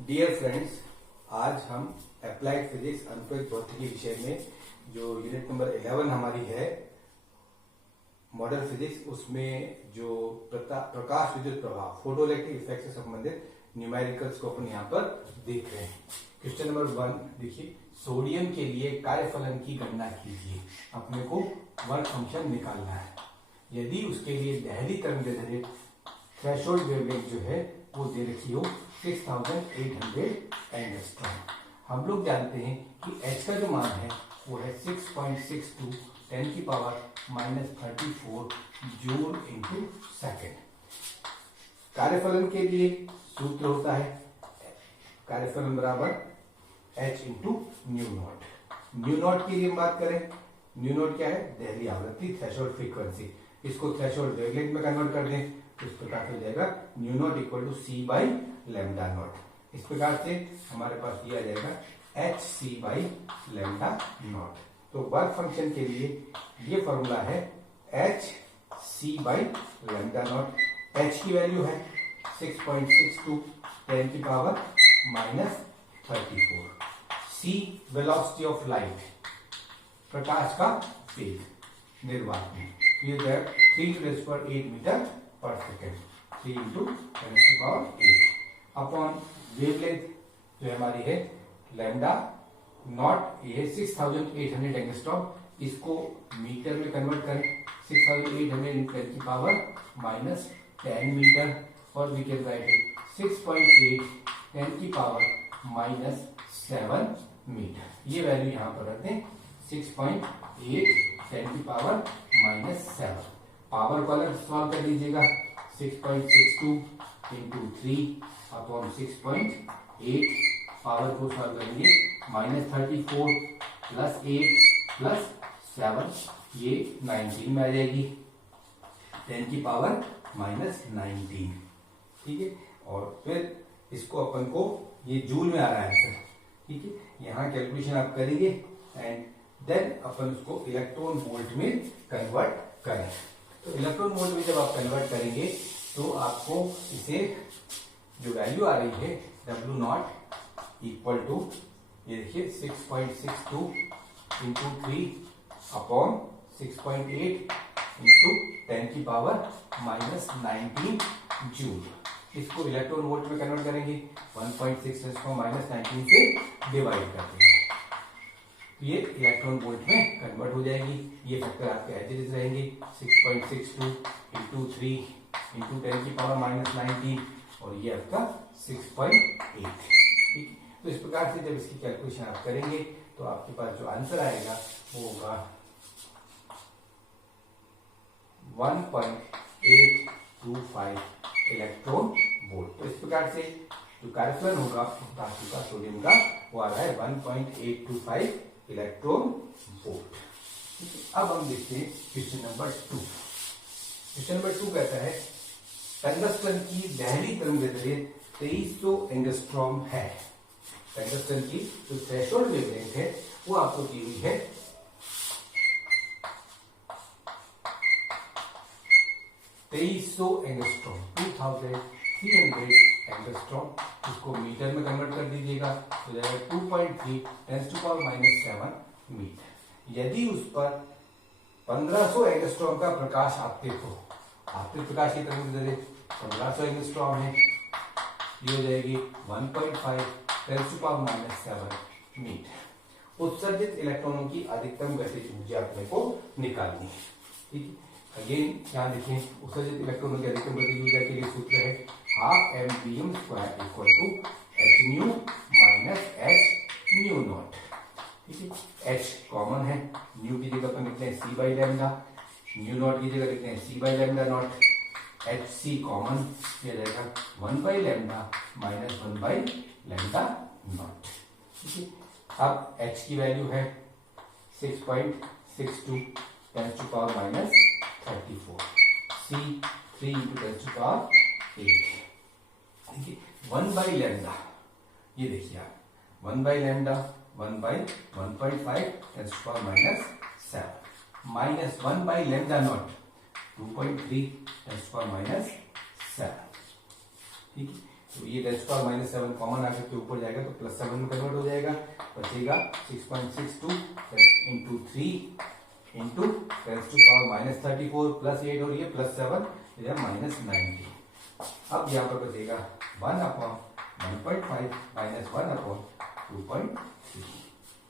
Dear friends, आज हम applied physics अनुप्रयुक्त भौतिकी विषय में जो यूनिट नंबर 11 हमारी है मॉडल फिजिक्स, उसमें जो प्रकाश विद्युत प्रभाव फोटोइलेक्ट्रिक इफेक्ट से संबंधित न्यूमेरिकल्स को अपन यहाँ पर देख रहे हैं। क्वेश्चन नंबर 1 देखिए, सोडियम के लिए कार्यफलन की गणना कीजिए। अपने को वर्क फंक्शन निकालना है। यदि उसके लिए दहली तरंगदैर्घ्य थ्रेशोल्ड वेवलेंथ जो है वो दे रखी हो 6800 एंगस्ट्रॉम। हम लोग जानते हैं कि h का जो मान है वो है 6.62 10 की पावर -34 जूल इंटू सेकेंड। कार्यफलन के लिए सूत्र होता है कार्यफलन बराबर h into new not. New naught की हम बात करें, न्यू नॉट क्या है? दहली आवृत्ति, थ्रेशोल्ड फ्रीक्वेंसी। इसको थ्रेशोल्ड वेवलेंथ में कन्वर्ट कर दें तो इस प्रकार से हो जाएगा nu not equal to c by lambda not. इस प्रकार से हमारे पास दिया जाएगा h c by lambda not. तो वर्क फंक्शन के लिए ये फॉर्मूला है h c by lambda not. H की वैल्यू है 6.62 10 की power -34। C velocity of light, प्रकाश का वेग निर्वात में, ये जो है 3 मीटर पर सेकेंड, 3 इंटू 10⁸ अपॉन वेवलेंथ जो हमारी है लैम्डा नॉट, ये 6800 एंगस्ट्रॉम। इसको मीटर में कन्वर्ट करें 6800 इंटू 10 की पावर -10 मीटर, और वी कैन राइट इट 6.8 10 की पावर -7 मीटर। ये वैल्यू यहां पर रखते हैं 6.8 10 की पावर -7। पावर को अलग सॉल्व कर लीजिएगा, 6.62 इंटू 3 अपॉन 6.8। पावर को सॉल्व करेंगे -34 प्लस 8 प्लस 7, ये 19 में आ जाएगी, 10 की पावर -19। ठीक है, और फिर इसको अपन को ये जूल में आ रहा है आंसर। ठीक है, यहाँ कैलकुलेशन आप करेंगे एंड देन अपन उसको इलेक्ट्रॉन वोल्ट में कन्वर्ट करें। तो इलेक्ट्रॉन वोल्ट में जब आप कन्वर्ट करेंगे तो आपको इसे जो वैल्यू आ रही है W नॉट इक्वल टू, ये देखिए 6.62 इंटू 3 अपॉन 6.8 इंटू 10 की पावर -19 जूल। इसको इलेक्ट्रॉन वोल्ट में कन्वर्ट करेंगे, 1.6 को -19 से डिवाइड कर देंगे, ये इलेक्ट्रॉन वोल्ट में कन्वर्ट हो जाएगी। ये फैक्टर आपके एज इट इज रहेंगे 6.62 इंटू 3 इंटू 10 की पावर -19, और ये आपका 6.8। ठीक, तो इस प्रकार से जब इसकी कैलकुलेशन आप करेंगे तो आपके पास जो आंसर आएगा वो होगा 1.825 इलेक्ट्रॉन वोल्ट। तो इस प्रकार से जो कार्यफलन होगा धातु का, सोडियम का, वो आ रहा है 1.825 इलेक्ट्रॉन वोल्ट। अब हम देखते हैं क्वेश्चन नंबर 2। क्वेश्चन नंबर 2 कहता है टंगस्टन की दहली तरंगदैर्घ्य 2300 एंगस्ट्रॉम है। टंगस्टन की जो थ्रेशोल्ड वेवलेंथ है वो आपको दी हुई है 2300 एंगस्ट्रॉम, 2300 एंगस्ट्रॉम। इसको मीटर में कन्वर्ट कर दीजिएगा तो जाएगा 2.3 10⁻⁷ मीटर। यदि उस पर 1500 एंगस्ट्रॉम का प्रकाश आपतित हो, आपतित प्रकाश की तरंगदैर्घ्य 1500 एंगस्ट्रॉम है, ये हो जाएगी 1.5 10⁻⁷ मीटर। उत्सर्जित इलेक्ट्रॉनों की अधिकतम गतिज ऊर्जा अपने को निकालनी है। ठीक है, अगेन यहाँ देखें, उत्सर्जित इलेक्ट्रॉनों की अधिकतम गतिज ऊर्जा के लिए सूत्र है 12mvm² equal to h nu minus h nu naught. ठीक है, h कॉमन है, न्यू की जगह पर लिखते हैं c by lambda, nu naught की जगह लिखते हैं c by lambda not. H c common, ये रहेगा 1 by lambda minus 1 by lambda naught. ठीक है, अब h की वैल्यू है 6.62 10⁻⁻34, c 3 इंटू 10⁸ 8। ठीक है, 1 बाई लैम्डा, ये देखिए आप 1 by lambda 1 by 1.5 10⁻⁷ minus 1 by lambda not 2.3 10⁻⁷। ठीक है, तो ये 10⁻⁻7 कॉमन आकर के ऊपर जाएगा तो +7 में कन्वर्ट हो जाएगा, बचेगा 6.62 इंटू 3 इंटू 10⁻⁻34 +8 और ये +7 -90। अब यहाँ पर बचेगा 1/1.5 -1/2.3।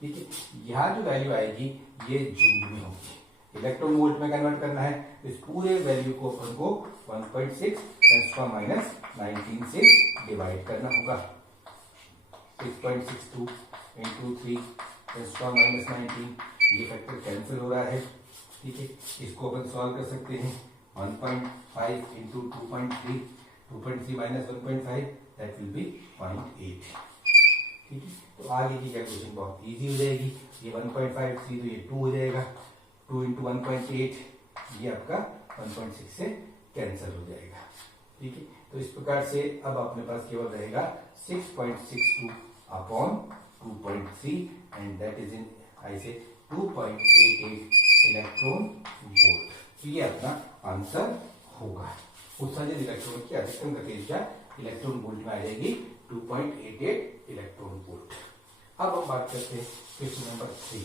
ठीक है, यहाँ जो वैल्यू आएगी ये जूल में होगी, इलेक्ट्रॉन वोल्ट में कन्वर्ट करना है तो इस पूरे वैल्यू को अपन को 1.6 10⁻⁻19 से डिवाइड करना होगा। 6.62 इंटू 3 10⁻⁻19, ये फैक्टर कैंसिल हो रहा है। ठीक है, इसको अपन सॉल्व कर सकते हैं। 1.5 इंटू 2.3 -1.5 दैट विल बी 0.8। ठीक है, तो आगे की कैलकुलेशन बहुत इजी हो जाएगी। ये 1.5 थी तो ये 2 हो जाएगा, 2 इंटू 1.8 ये आपका 1.6 से कैंसिल हो जाएगा। ठीक है, तो इस प्रकार से अब अपने पास केवल रहेगा 6.62 upon 2.3 and that is in आई से 2.88 इलेक्ट्रॉन वोल्ट। तो ये अपना आंसर होगा। उत्सर्जित इलेक्ट्रॉन की अधिकतम गतिज इलेक्ट्रॉन वोल्ट में आ जाएगी 2.88 इलेक्ट्रॉन वोल्ट। अब हम बात करते हैं क्वेश्चन नंबर 3,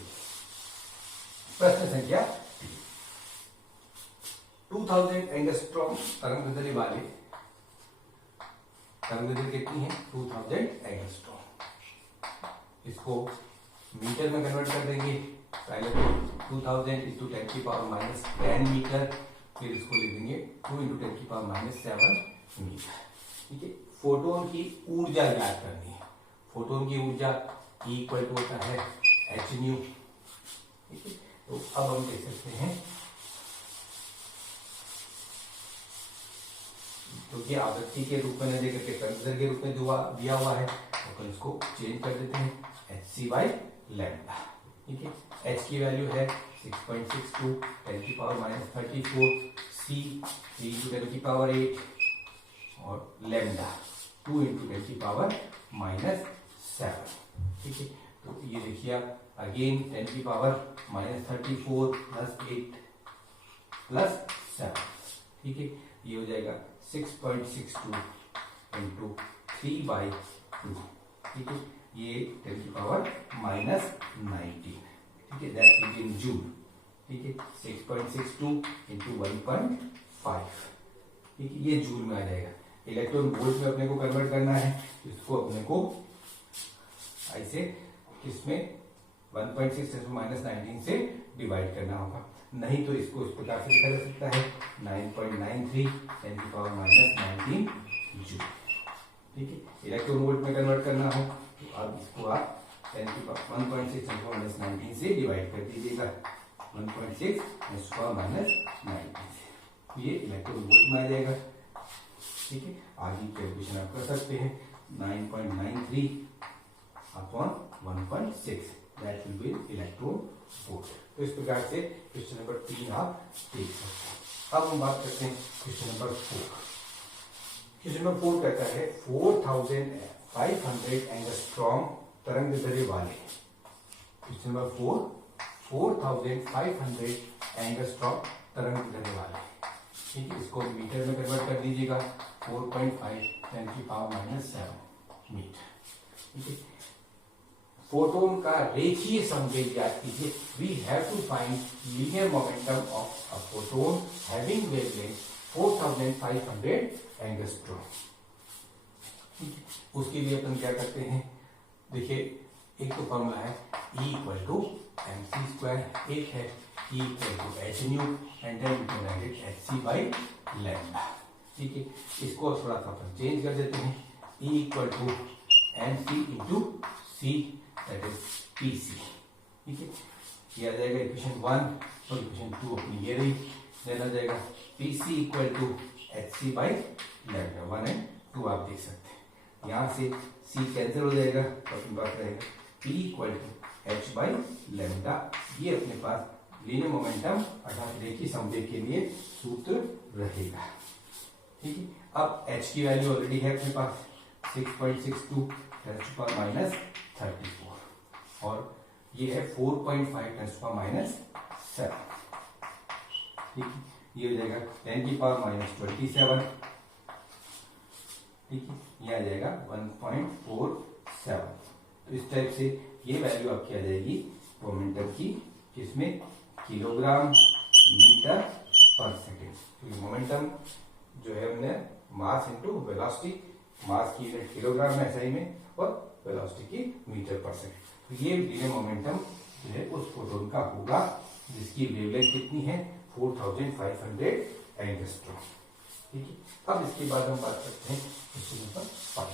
प्रश्न संख्या 2000 एंगस्ट्रॉम तरंगदैर्घ्य वाले, तरंगदैर्घ्य कितनी है 2000 एंगस्ट्रॉम। इसको मीटर में कन्वर्ट कर देंगे। पहले तो 2000 इंटू 10⁻⁻10 मीटर, फिर इसको लिख देंगे 2 इंटू 10⁻⁻7 मीटर। ठीक है, फोटोन की ऊर्जा ज्ञात करनी है। फोटोन की ऊर्जा इक्वल टू होता है h न्यू। ठीक है, तो अब हम देख सकते हैं, तो ये आवृत्ति के रूप में न देकर के तरंगदैर्घ्य के रूप में दिया हुआ है, तो अपन इसको चेंज कर देते हैं hc/लैम्डा। ठीक है, h की वैल्यू है 6.62 10⁻⁻34, c 3 इंटू 10⁸ और लैम्डा 2 इंटू 10⁻�7। ठीक है, तो ये देखिए अगेन 10⁻⁻34 +8 +7। ठीक है, ये हो जाएगा 6.62 इंटू 3/2। ठीक है, ये 10⁻⁻19। ठीक है, that will be in joule. ठीक है, 6.62 इंटू 1.5। ठीक है, ये जूल में आ जाएगा। इलेक्ट्रॉन वोल्ट में अपने को कन्वर्ट करना है, इसको अपने को ऐसे इसमें 1.6 10⁻⁻19 से डिवाइड करना होगा, नहीं तो इसको इस प्रकार से लिखा जा सकता है 9.93 10⁻⁻19 जूल। ठीक है, इलेक्ट्रॉन वोल्ट में कन्वर्ट करना हो तो अब इसको आप 1.6 10⁻⁻19 से डिवाइड कर दीजिएगा, 1.6 10⁻⁻19 से, ये इलेक्ट्रॉन वोल्ट में आ जाएगा। ठीक है, आगे कैलकुलेशन आप कर सकते हैं 9.93 upon 1.6 that will be electron volt. तो इस प्रकार से क्वेश्चन नंबर 3 आप देख सकते हैं। अब हम बात करते हैं क्वेश्चन नंबर 4। क्वेश्चन नंबर 4 कहता है 4500 एंगस्ट्रॉम तरंगदैर्घ्य वाले, क्वेश्चन नंबर 4 4500 एंगस्ट्रॉम तरंगदैर्घ्य वाले। ठीक है, इसको मीटर में कन्वर्ट कर दीजिएगा 4.5 10⁻⁻7 मीटर। ठीक है, फोटोन का रेखीय संवेग ज्ञात कीजिए। We have to find linear momentum of a photon having wavelength 4500 angstrom. उसके लिए अपन क्या करते हैं, देखिए एक तो फॉर्मूला है E = mc², एक है E = h nu and then we can write it hc/लैम्डा। ठीक है, इसको थोड़ा सा अपन चेंज कर देते हैं, E = mc into c that is pc। ठीक है, ये आ जाएगा इक्वेशन 1 और इक्वेशन 2 अपनी ये रही, देन आ जाएगा pc = hc/लैम्डा। 1 एंड 2 आप देख सकते हैं, यहाँ से c कैंसिल हो जाएगा तो अपने पास रहेगा P = h/लैम्डा। ये अपने पास लीनियर मोमेंटम अर्थात रेखीय संवेग के लिए सूत्र रहेगा। ठीक है, अब h की वैल्यू ऑलरेडी है अपने पास 6.62 10⁻⁻34 और ये है 4.5 10⁻⁻7। ठीक है, ये हो जाएगा 10⁻⁻27। ठीक है, ये आ जाएगा 1.47। तो इस टाइप से ये वैल्यू आपकी आ जाएगी मोमेंटम की, किसमें, किलोग्राम मीटर पर सेकेंड। तो मोमेंटम जो है हमने मास इंटू वेलोसिटी, मास की यूनिट किलोग्राम में एसआई में और वेलोसिटी की मीटर पर सेकेंड। तो ये डिले मोमेंटम जो है उस फोटोन का होगा जिसकी वेवलेंथ कितनी है, 4500 एंगस्ट्रॉम। ठीक है, अब इसके बाद हम बात करते हैं क्वेश्चन नंबर 5।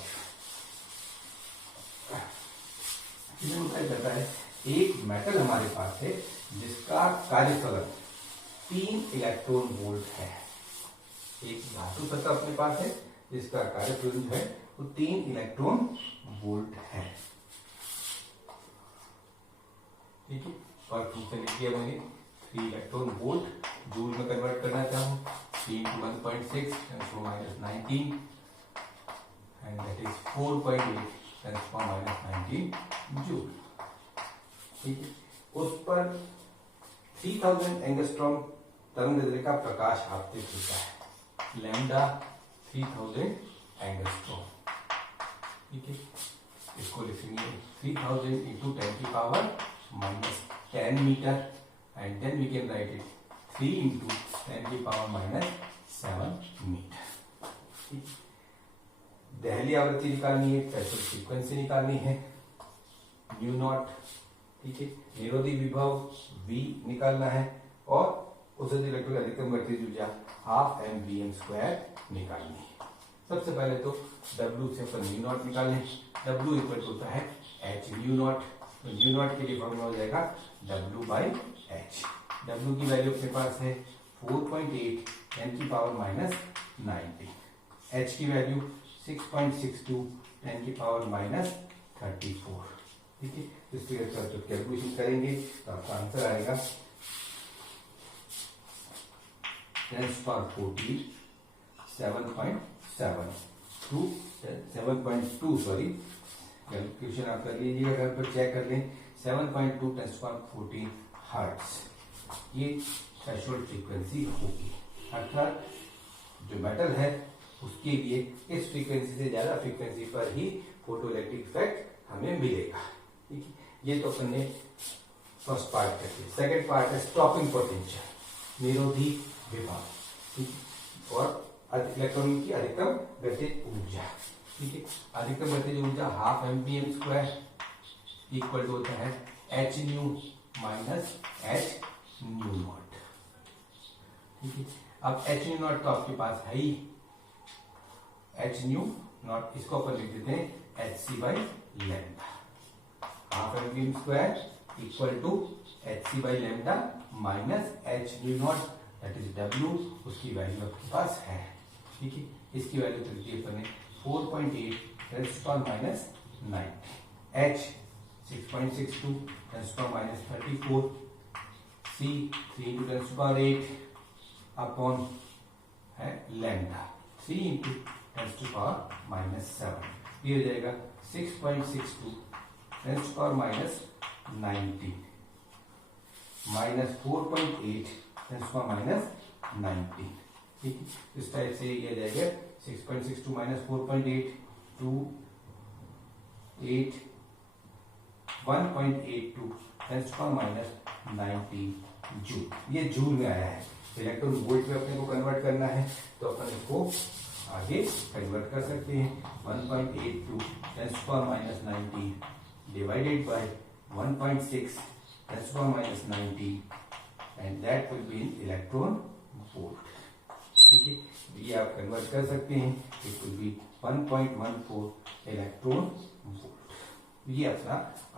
कहता है एक मेटल हमारे पास है जिसका कार्यफलन 3 इलेक्ट्रॉन वोल्ट है। एक धातु तत्व अपने पास है जिसका कार्यफलन जो है वो 3 इलेक्ट्रॉन वोल्ट है। ठीक है, और फंक्शन लिख दिया मैंने 3 इलेक्ट्रॉन वोल्ट, जूल में कन्वर्ट करना चाहूँ 3 × 1.6 10⁻19 एंड दैट इज 4.8 10⁻19 जूल। ठीक है, उस पर 3000 एंगस्ट्रॉम तरंगदैर्घ्य का प्रकाश आपतित होता है, लैम्डा 3000 एंगस्ट्रॉम। ठीक है, इसको लिखेंगे 3000 into 10⁻⁻10 metre and then we can write it 3 into 10⁻⁻7 metre. दहली आवृत्ति निकालनी है, प्रेशर फ्रीक्वेंसी निकालनी है, न्यू नॉट। ठीक है, निरोधी विभव V निकालना है और औसत इलेक्ट्रॉन अधिकतम गतिज ऊर्जा 12 mvm² निकालनी है। सबसे पहले तो W से अपन न्यू नॉट निकालें। W इक्वल होता है h न्यू नॉट। तो न्यू नॉट के लिए फॉर्मूला हो जाएगा W/h। W की वैल्यू अपने पास है 4.8 10⁻⁻19। h की वैल्यू 6.62 10⁻⁻34। ठीक है, इस फिगर का जब कैलकुलेशन करेंगे तो आपका आंसर आएगा 10⁻14 7.2 सॉरी, कैलकुलेशन आप कर लीजिएगा, घर पर चेक कर लें। 7.2 10⁻14 हर्ट्ज ये थ्रेशोल्ड फ्रीक्वेंसी होगी। अर्थात जो मेटल है उसके लिए इस फ्रीक्वेंसी से ज्यादा फ्रीक्वेंसी पर ही फोटो इलेक्ट्रिक इफेक्ट हमें मिलेगा। ठीक है, ये तो अपन ने फर्स्ट पार्ट कर दिया। सेकेंड पार्ट है स्टॉपिंग पोटेंशियल, निरोधी विभव। ठीक है, और इलेक्ट्रॉन की अधिकतम गतिज ऊर्जा। ठीक है, अधिकतम गतिज ऊर्जा 12 mvm² इक्वल टू होता है h nu minus h nu naught. ठीक है, अब h न्यू नॉट तो आपके पास है ही, h न्यू नॉट इसको अपन लिख देते हैं hc/λ। 12 mvm² equal to hc/λ minus h nu naught that is W, उसकी वैल्यू आपके पास है। ठीक है, इसकी वैल्यू तो दी अपन ने 4.8 10⁻⁻9, h 6.62 10⁻⁻34, c 3 × 10⁸ अपॉन है लैम्डा 3 × 10⁻⁻7। ये हो जाएगा 6.62 10⁻⁻19 माइनस 4.8 10⁻⁻19। ठीक है, इस टाइप से ये जाएगा 6.62 माइनस 4.8 2 8 1.82 10⁻⁻19 जूल। ये जूल में आया है, इलेक्ट्रॉन वोल्ट में अपने को कन्वर्ट करना है तो अपन इसको आगे कन्वर्ट कर सकते हैं। 1.82 10⁻⁻19 divided by 1.6 10⁻⁻19 and that will be in electron volt. ठीक है, ये आप कन्वर्ट कर सकते हैं, it will be 1.14 electron volt. ये अपना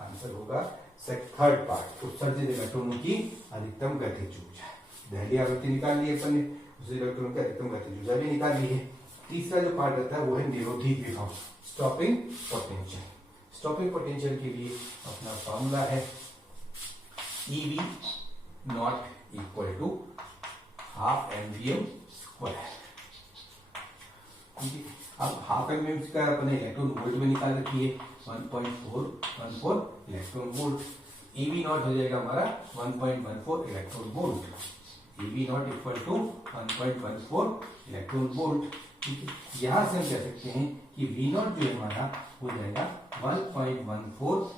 आंसर होगा। थर्ड पार्ट, उत्सर्जित इलेक्ट्रॉनों की अधिकतम गतिज ऊर्जा। दहली आवृत्ति निकाल ली अपन ने, उस इलेक्ट्रॉन की अधिकतम गतिज ऊर्जा भी निकाल ली है। तीसरा जो पार्ट रहता है वो है निरोधी विभव, स्टॉपिंग पोटेंशियल। स्टॉपिंग पोटेंशियल के लिए अपना फॉर्मूला है EV naught equal to 12 mvm²। अब 12 mvm² अपने इलेक्ट्रॉन वोल्ट में निकाल रखी है 1.414 इलेक्ट्रॉन वोल्ट। EV नॉट हो जाएगा हमारा 1.14 electron volt. EV naught equal to 1.14 electron volt ठीक है, यहां से हम कह सकते हैं कि V नॉट जो है हमारा हो जाएगा 1.14 वोल्ट।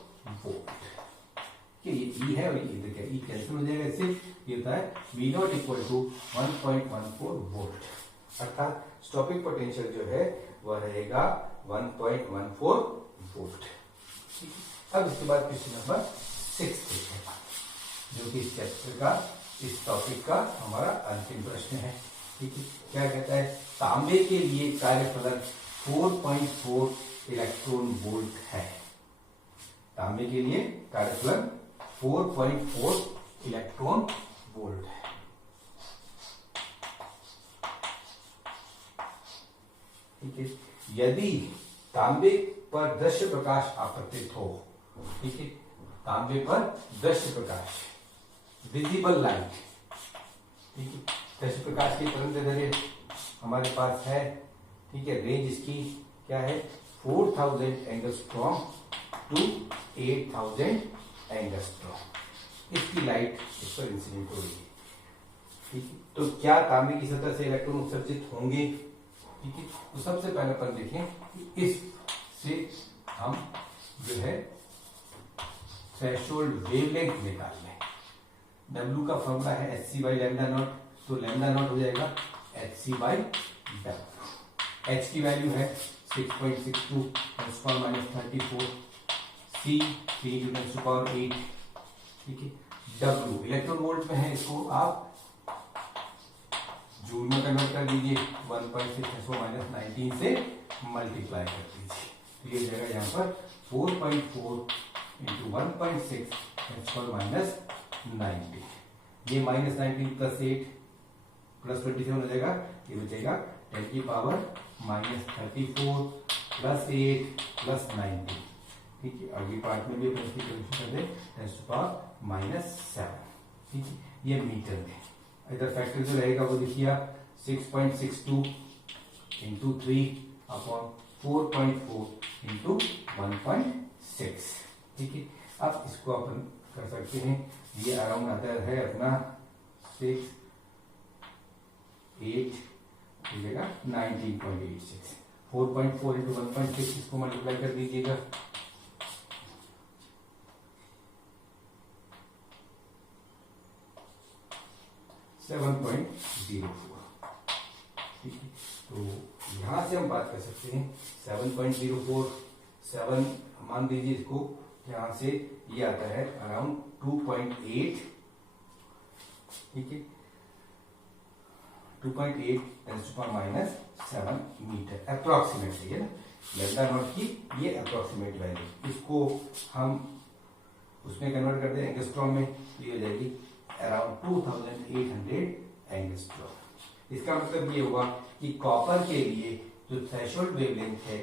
ये E है और ये देखिए E कैंसिल हो जाएगा, इससे ये होता है V naught equal to 1.14 volt, अर्थात स्टॉपिंग पोटेंशियल जो है वह रहेगा 1.14 वोल्ट। अब इसके बाद क्वेश्चन नंबर 6 देखते हैं, जो कि इस चैप्टर का, इस टॉपिक का हमारा अंतिम प्रश्न है। ठीक है, क्या कहता है, तांबे के लिए कार्यफलन 4.4 इलेक्ट्रॉन वोल्ट है। तांबे के लिए कार्यफलन 4.4 इलेक्ट्रॉन वोल्ट है। ठीक है, यदि तांबे पर दृश्य प्रकाश आपतित हो, ठीक है, तांबे पर दृश्य प्रकाश, विजिबल लाइट, ठीक है, दृश्य प्रकाश की तरंगदैर्घ्य हमारे पास है, ठीक है, रेंज इसकी क्या है 4000 एंगस्ट्रॉम टू 8000 एंगस्ट्रॉम, इसकी लाइट इस पर इंसिडेंट हो रही है। ठीक है, तो क्या तांबे की सतह से इलेक्ट्रॉन उत्सर्जित होंगे? ठीक है, तो सबसे पहले अपन देखें कि इस से हम जो है थ्रेशोल्ड वेवलेंथ निकाल लें। W का फॉर्मूला है hc बाई लैम्डा नॉट, तो लैम्डा नॉट हो जाएगा hc बाई W। h की वैल्यू है 6.62 -34, c 3 × 10⁸ ठीक है, W इलेक्ट्रॉन वोल्ट में है, इसको आप जूल में कन्वर्ट कर दीजिए, 1.6 - 19 से मल्टीप्लाई कर दीजिए, तो ये जाएगा यहाँ पर 4.4 × 1.6 10⁻⁹ ये -19 + 8 + 27 हो जाएगा, ये बचेगा 10⁻⁻34 + 8 + 19। ठीक है, अगली पार्ट में भी अपन इसकी कैलकुलेशन कर दें 10⁻⁷। ठीक है, ये मीटर में, इधर फैक्टर जो रहेगा वो देखिए आप 6.62 × 3/4.4 × 1.6। ठीक है, अब इसको अपन कर सकते हैं, ये अराउंड आता है अपना 6 8 मिलेगा 19.86, 4.4 × 1.6 इसको मल्टीप्लाई कर दीजिएगा, .04। ठीक है, तो यहां से हम बात कर सकते हैं 7.04, 7 मान दीजिए इसको, यहां से ये आता है अराउंड 2.8। ठीक है, 2.8 10⁻⁷ मीटर अप्रोक्सीमेटली है ना, लैम्डा नॉट की ये अप्रोक्सीमेट वैल्यू, इसको हम उसमें कन्वर्ट कर दें एंगस्ट्रॉम में, तो ये हो जाएगी अराउंड 2800 एंगस्ट्रॉम। इसका मतलब ये हुआ कि कॉपर के लिए जो थ्रेशोल्ड वेवलेंथ है,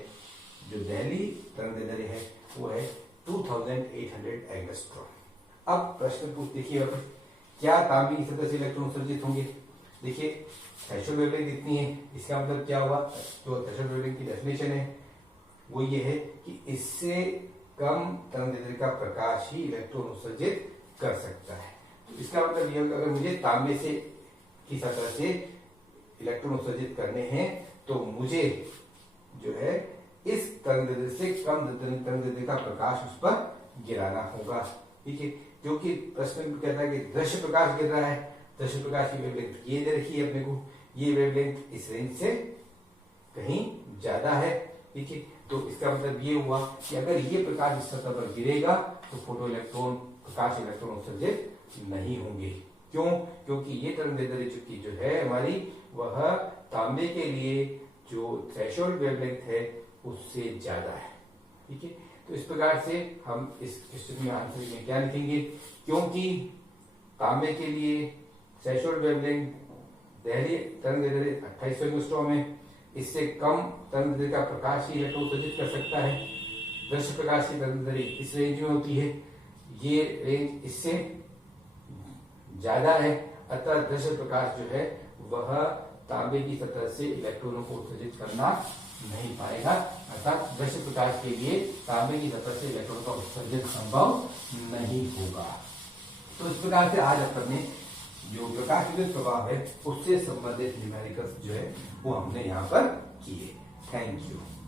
जो दहली तरंगदैर्घ्य है, वो है 2800 एंगस्ट्रॉम। अब प्रश्न पूछ देखिए, क्या तांबे की सतह से इलेक्ट्रॉन उत्सर्जित होंगे? देखिए थ्रेशोल्ड वेवलेंथ इतनी है, इसका मतलब क्या हुआ, जो थ्रेशोल्ड वेवलेंथ की डेफिनेशन है वो ये है कि इससे कम तरंगदैर्घ्य का प्रकाश ही इलेक्ट्रॉन उत्सर्जित कर सकता है। इसका मतलब ये, अगर मुझे तांबे से की सतह से इलेक्ट्रॉन उत्सर्जित करने हैं तो मुझे जो है इस तरंगदैर्घ्य से कम तरंगदैर्घ्य का प्रकाश उस पर गिराना होगा। ठीक है, जो कि प्रश्न में कहता है कि दृश्य प्रकाश गिर रहा है, दृश्य प्रकाश की वेवलेंथ ये दे रखी है अपने को, ये वेवलेंथ इस रेंज से कहीं ज्यादा है। ठीक है, तो इसका मतलब ये हुआ कि अगर ये प्रकाश इस सतह पर गिरेगा तो फोटो इलेक्ट्रॉन, प्रकाश इलेक्ट्रॉन उत्सर्जित नहीं होंगे। क्यों? क्योंकि ये तरंगदैर्घ्य की जो है हमारी, वह तांबे के लिए जो थ्रेशोल्ड वेवलेंथ है उससे ज्यादा है। ठीक है, तो इस प्रकार से हम इस क्वेश्चन में आंसर में क्या लिखेंगे, क्योंकि तांबे के लिए थ्रेशोल्ड वेवलेंथ दहली तरंगदैर्घ्य 2800 एंगस्ट्रॉम है, इससे कम तरंगदैर्घ्य का प्रकाश ही इलेक्ट्रॉन उत्सर्जित कर सकता है। दृश्य प्रकाश की तरंगदैर्घ्य इस रेंज में होती है, ये रेंज इससे ज्यादा है, अतः दृश्य प्रकाश जो है वह तांबे की सतह से इलेक्ट्रॉनों को उत्सर्जित करना नहीं पाएगा, अर्थात दृश्य प्रकाश के लिए तांबे की सतह से इलेक्ट्रॉन का उत्सर्जन संभव नहीं होगा। तो इस प्रकार से आज अपन ने जो प्रकाश विद्युत प्रभाव है उससे संबंधित न्यूमेरिकल्स जो है वो हमने यहाँ पर किए। Thank you.